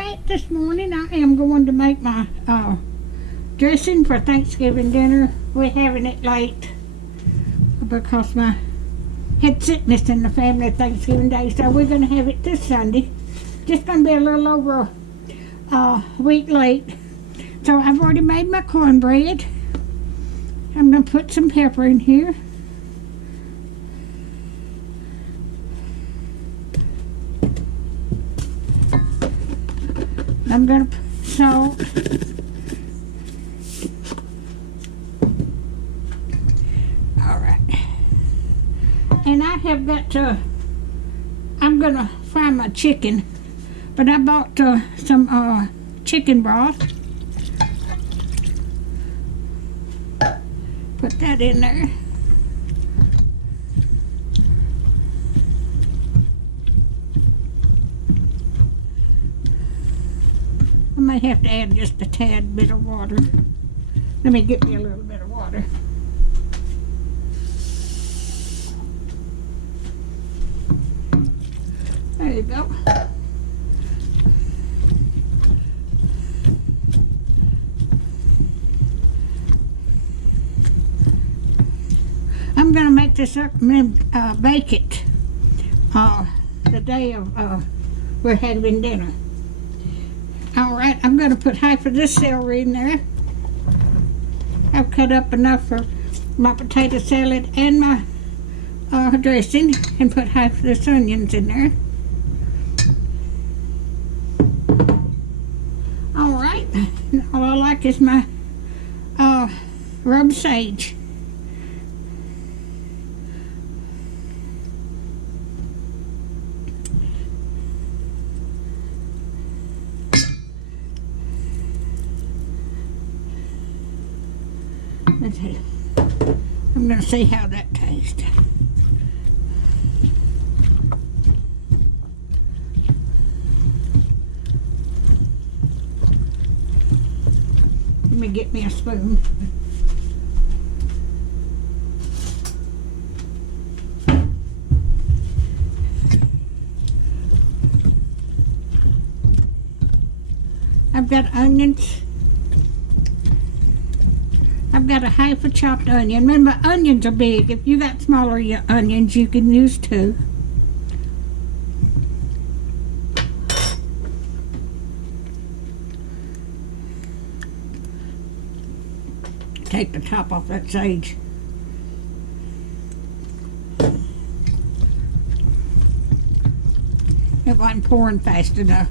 Alright, this morning I am going to make my dressing for Thanksgiving dinner. We're having it late because my had sickness in the family Thanksgiving Day, so we're going to have it this Sunday. Just going to be a little over a week late. So I've already made my cornbread. I'm going to put some pepper in here. I'm going to put salt. Alright. And I have got to, I'm going to fry my chicken. But I bought some chicken broth. Put that in there. I might have to add just a tad bit of water. Let me get me a little bit of water. There you go. I'm going to make this up and bake it the day of we're having dinner. Alright, I'm going to put half of this celery in there. I've cut up enough for my potato salad and my dressing, and put half of this onions in there. Alright, all I like is my rub sage. I'm going to see how that tastes. Let me get me a spoon. I've got onions. I've got a half a chopped onion. Remember, onions are big. If you got smaller onions, you can use two. Take the top off that sage. It wasn't pouring fast enough.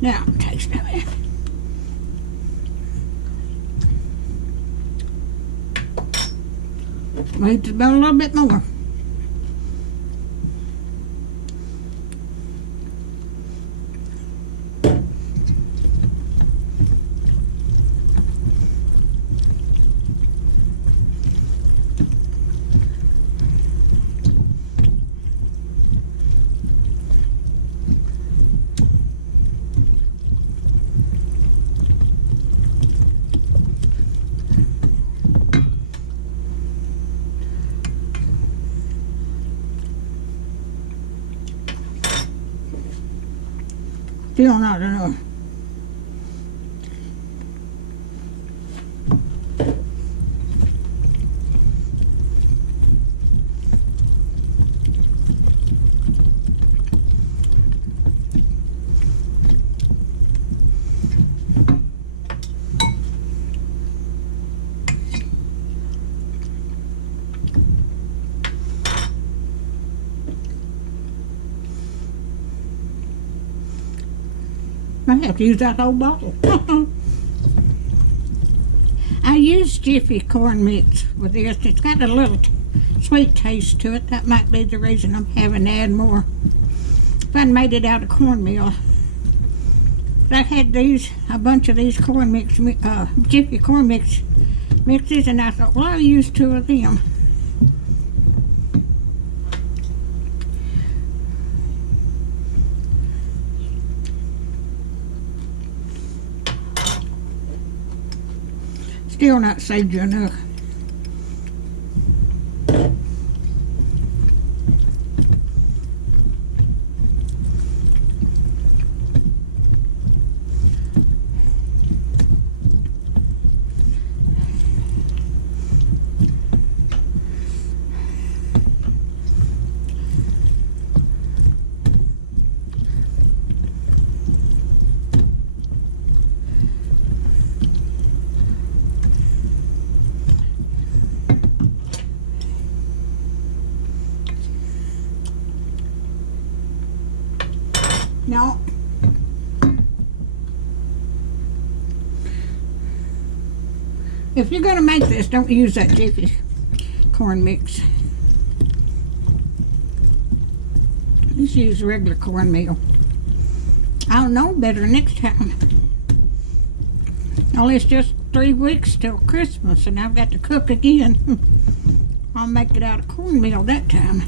Now, taste of it. Wait about a little bit more. Still not enough. I have to use that whole bottle. I use Jiffy corn mix with this. It's got a little sweet taste to it. That might be the reason I'm having to add more. If I'd made it out of cornmeal. I've had a bunch of these corn mix, Jiffy corn mixes, and I thought, well, I'll use two of them. still not saved you enough. No. If you're going to make this, don't use that Jiffy corn mix. Just use regular cornmeal. I'll know better next time. Well, it's just 3 weeks till Christmas, and I've got to cook again. I'll make it out of cornmeal that time.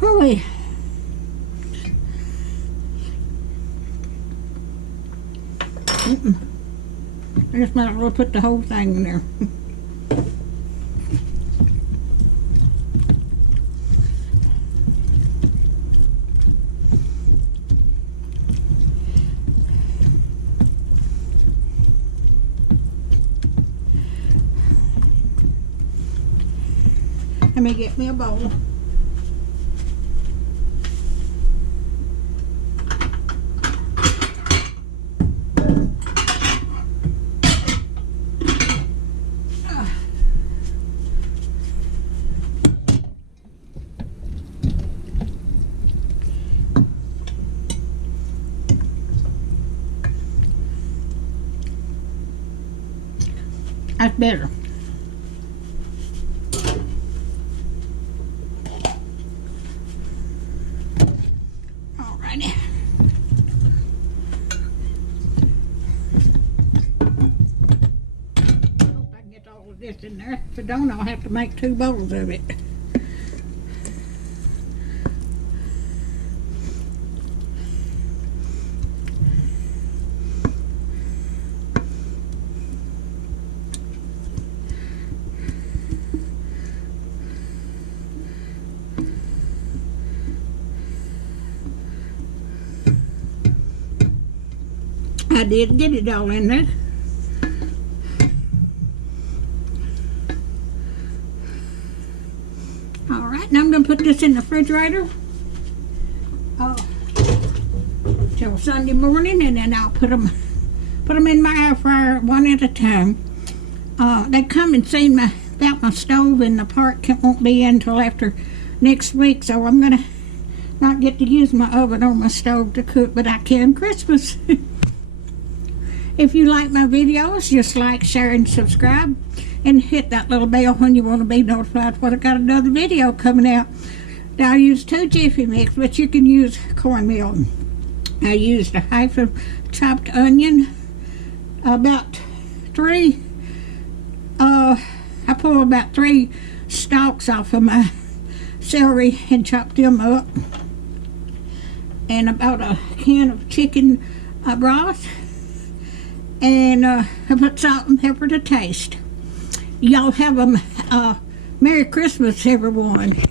Hooey. I just might as well put the whole thing in there. Let me get me a bowl. That's better. Alrighty. Hope I can get all of this in there. If I don't, I'll have to make 2 bowls of it. I did get it all in there. Alright, now I'm going to put this in the refrigerator till Sunday morning, and then I'll put them in my air fryer one at a time. They come and see me about my stove, and the part won't be in until after next week, so I'm going to not get to use my oven or my stove to cook, but I can Christmas. If you like my videos, just like, share, and subscribe, and hit that little bell when you want to be notified when I got another video coming out. Now, I use 2 Jiffy mix, but you can use cornmeal. I used a half of chopped onion, about 3. I pulled about 3 stalks off of my celery and chopped them up, and about a can of chicken broth. And I put salt and pepper to taste. Y'all have a Merry Christmas, everyone.